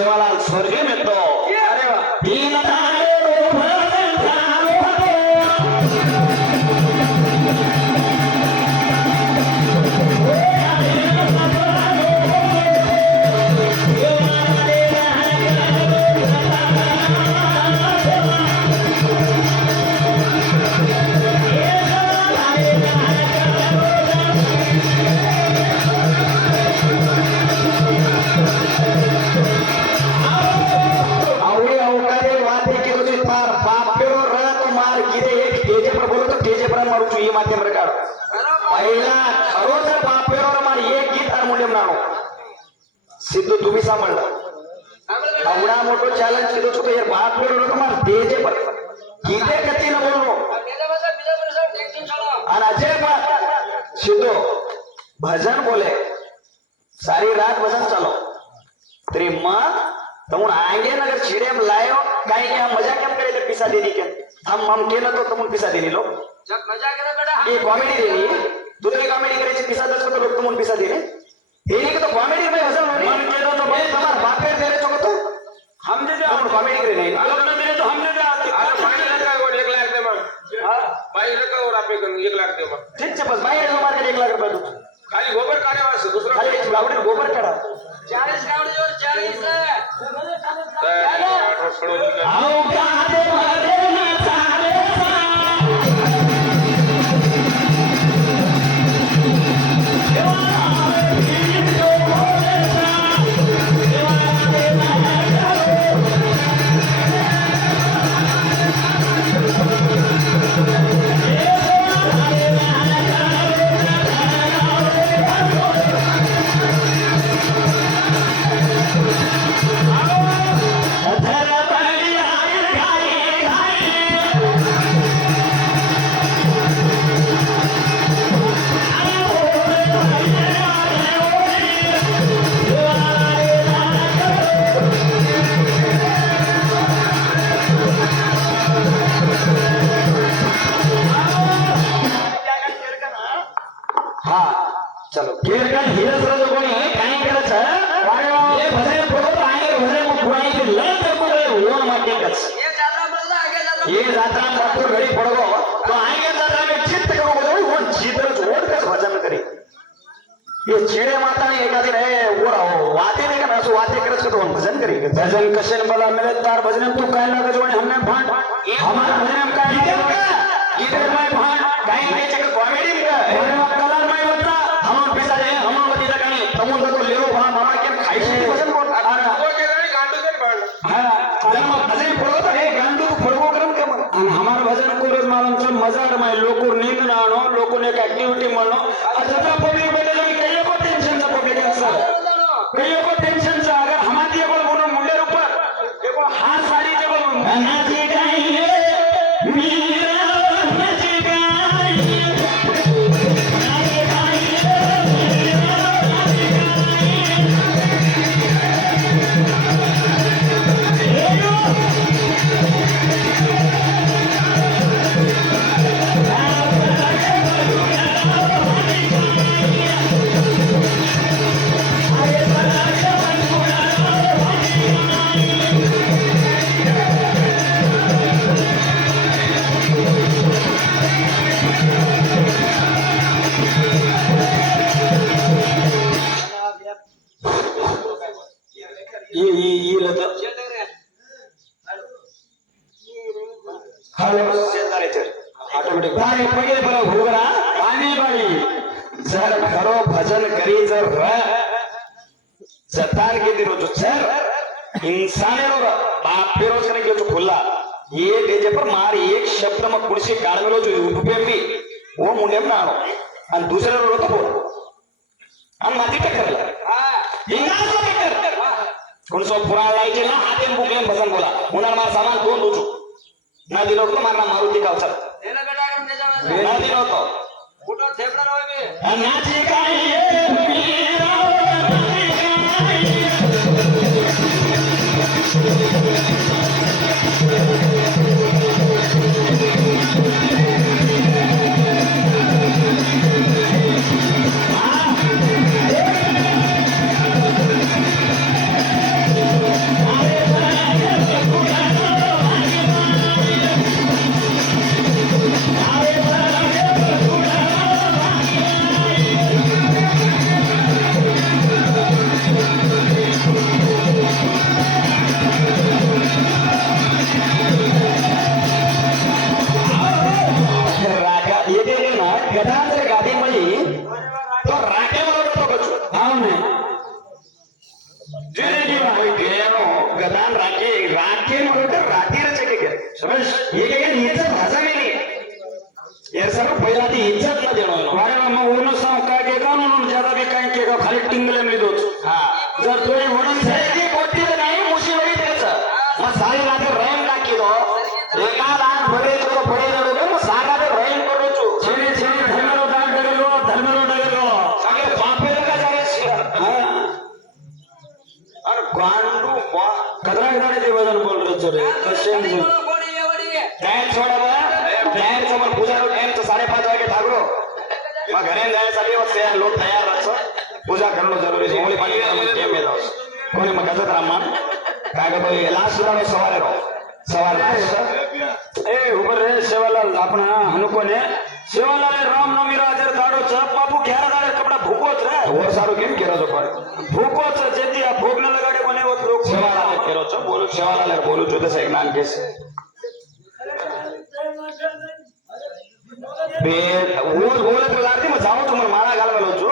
सेवालाल स्वर्गीय मिळतो. अरे वा. तीन तारे उभं झालो होतो. आवडी अवकारे वादे केलो ची तार बापेरो रत मार गिरे एक तेजे पर बोलतो तेजे पर मारू छु ये माध्यम प्रकार पहिला खरोखर बापेरो मार एक गीत हार्मोनियम नाणो सिद्धू तुम्ही सांभाळला आवडा मोठो चॅलेंज केलो छु यार बापेरो रत मार तेजे पर गीते कती न बोलनो और अजय बात सिद्धू भजन बोले सारी रात भजन चलो तेरी मां तुम आएंगे ना अगर छिड़े में लाए हो कहीं क्या मजा क्या करेगा पिसा देने के हम के ना तो तुम पिसा देने लो जब मजा करा बेटा ये कॉमेडी देनी है दूसरी कॉमेडी करे छे पिसा 10 को तो लोग तुम पिसा देने ये तो कॉमेडी में हसल होनी मन के तो भाई तुम्हार बाप पे दे रहे छो तो हम दे दो कॉमेडी करे नहीं लोग ना दे तो हम दे दो अरे भाई लगा वो 1 लाख दे मग हां भाई लगा और आपे 1 लाख दे मग ठीक है बस भाई हमारे के 1 लाख रुपए दो खाली गोबर काढे वास दुसरा खाली एक गावडे गोबर काढा 40 गावडे और 40 है आओ का दे मारे ना सारे चलो केर का धीरे से जो कोनी काई करे छ ये भजन पडो आगे भजन को पुराई के लत पडे वो माटे कस ये जात्रा बदला आगे जात्रा ये जात्रा ठाकुर घड़ी पडगो तो आगे जात्रा में चित्त करो बोले वो चित्र छोड़ के भजन करे ये चिड़े माता ने एका दिन है वो रहो वाते नहीं करना सो वाते करस तो भजन करेंगे भजन कशन बला मेरे तार भजन तू काय लगे जोने हमने भांड हमारा भजन हम काय इधर में भांड काय नहीं चक कॉमेडी में कलर में बता हम पैसा दे हम बती तक नहीं तुम तो ले लो वहां मामा के खाई से भजन बोल वो के नहीं गांडू के भांड हां जब भजन पढ़ो तो हे गांडू पढ़ो करम के मन हमार भजन को रोज मालूम छ मजार में लोको नींद ना आनो लोको ने एक एक्टिविटी मानो अच्छा पब्लिक बैठे जो कई को टेंशन छ पब्लिक सर कई को टेंशन छ अगर हमारी को बोलो मुंडे ऊपर देखो हाथ साड़ी जब नाची गई है मीरा नाची गई ये लता हॅलो ऑटोमॅटिक बाय पहिले बरं घोगरा पाणी बाई जर खरो भजन करी जर जतान के दिनो जो सर इंसाने रो बाप पेरोज करने के जो खुला ये देजे पर मार एक शब्द में कुर्सी काढ़ में लो जो उपे भी वो मुंडे में आनो और दूसरे रो तो बोल हम माती टक्कर हां इंगास को टक्कर कौन सो पुराण लायचे ना हाते बुकले भजन बोला उन्हार मार सामान दोन दूचू ना दिलो तो मारना मारुती का अवसर देना बेटा हम दे जावे ना दिलो तो उठो थेपड़ा रोवे नाची काई मीरा ಏನು ಗದಾನ್ ರಾಖಿ ನೋಡ್ಬಿಟ್ಟು ರಾತಿ ರಚಕ್ಕೆ ಈಗ ಏನು ಇಜ್ಜತ್ भाषा में नहीं यार सर पहिला ती इज्जत न देणं अरे मग ओनो सांग काय के का म्हणून ज्यादा बी काय के का खाली टिंगले मिळतोच हा जर तुम्ही म्हणून सैदी कोटीत नाही मुशी वळी त्याचं मग सारी रात्री रैन टाकीलो एका दान बडे तो बडे नडो मग सारा ते रैन करूचू छेने छेने धर्मेरो दान डगलो सगळे बापे का जारे अरे गांडू बा कदरा गाडी ते वजन बोल रे रे कसे टाइम छोड़ा बा टाइम समोर पूजा टाइम तो 5:30 वागे ठाकरो मग घरे जाण्यासाठी वस्ते लोक तयार राहतो पूजा करणं जरुरी आहे ओळी पाणी टाइम येतो कोणी मग कसं राममान काय करतो लास्ट सुद्धा सवार आहे सवार ए उबर रे सेवालाल आपण अनुकोने सेवालाल रामनवमी राजर दाडो च बापू 11 दाडे कपडा भूकोच रे वर सारू केम केरो तो पण भूकोच जेती आ भोग न लगाडे कोने होत लोक सेवाला केरो तो बोलू सेवाला बोलू तो तसं एक नाम केस बे ऊस बोलत बोलारती मग जाऊ तुम्हाला माळा घालवायला होतो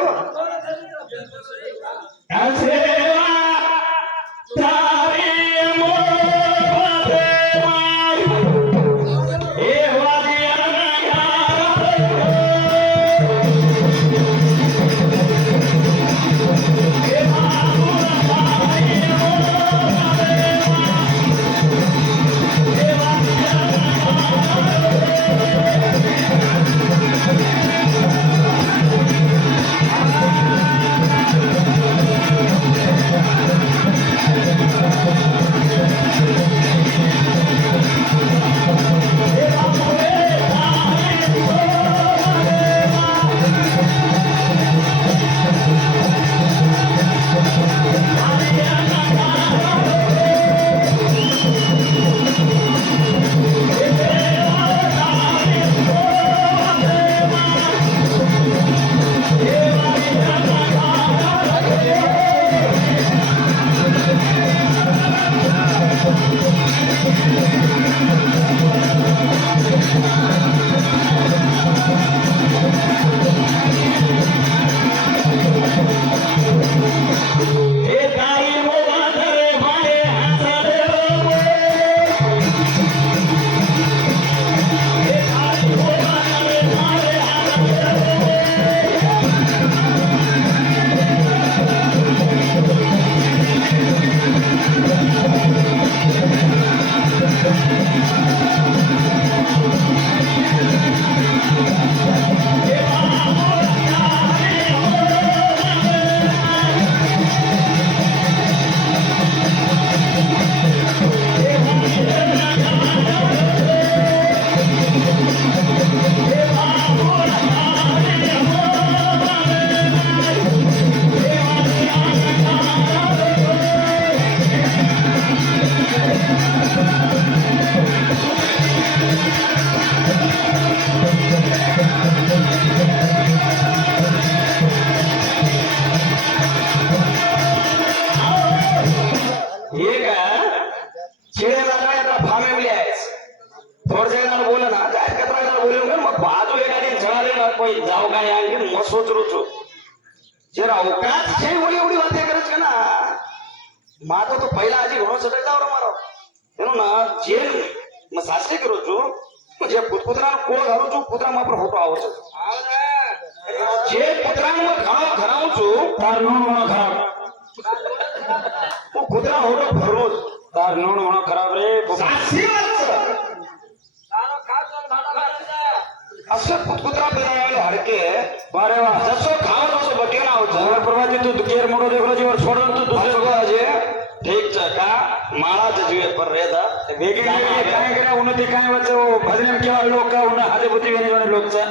जाओ काय आणखी मस्त रोचो जर अवकाश છે ઓલી વાતે કરે છે ના માતો તો પહેલા હજી ઘણો સટકતા આવરો મારો એનો ના જે મ સાસે કરું છું જે કુતરા કોળ હારું છું કુતરા માં પર ફોટો આવો છે જે કુતરા નું ઘણો ખરાવું છું તાર નોણ ઘણો ખરાબ હું કુતરા હોટો ભરો તાર નોણ ઘણો ખરાબ રે સાચી વાત છે असं कुत्रा पेरायला हडके बारे वा जसं खावत असं बटे ना होतं जवळ परवाची तू केर मोडो देखलो जीवर सोडून तू दुसरे अजे ठीक छ का माळा जीवे पर रेदा वेगळे काय करे उन्नती काय वाचो भजन केवा लोक उन्हा हाते बुद्धी लोकचा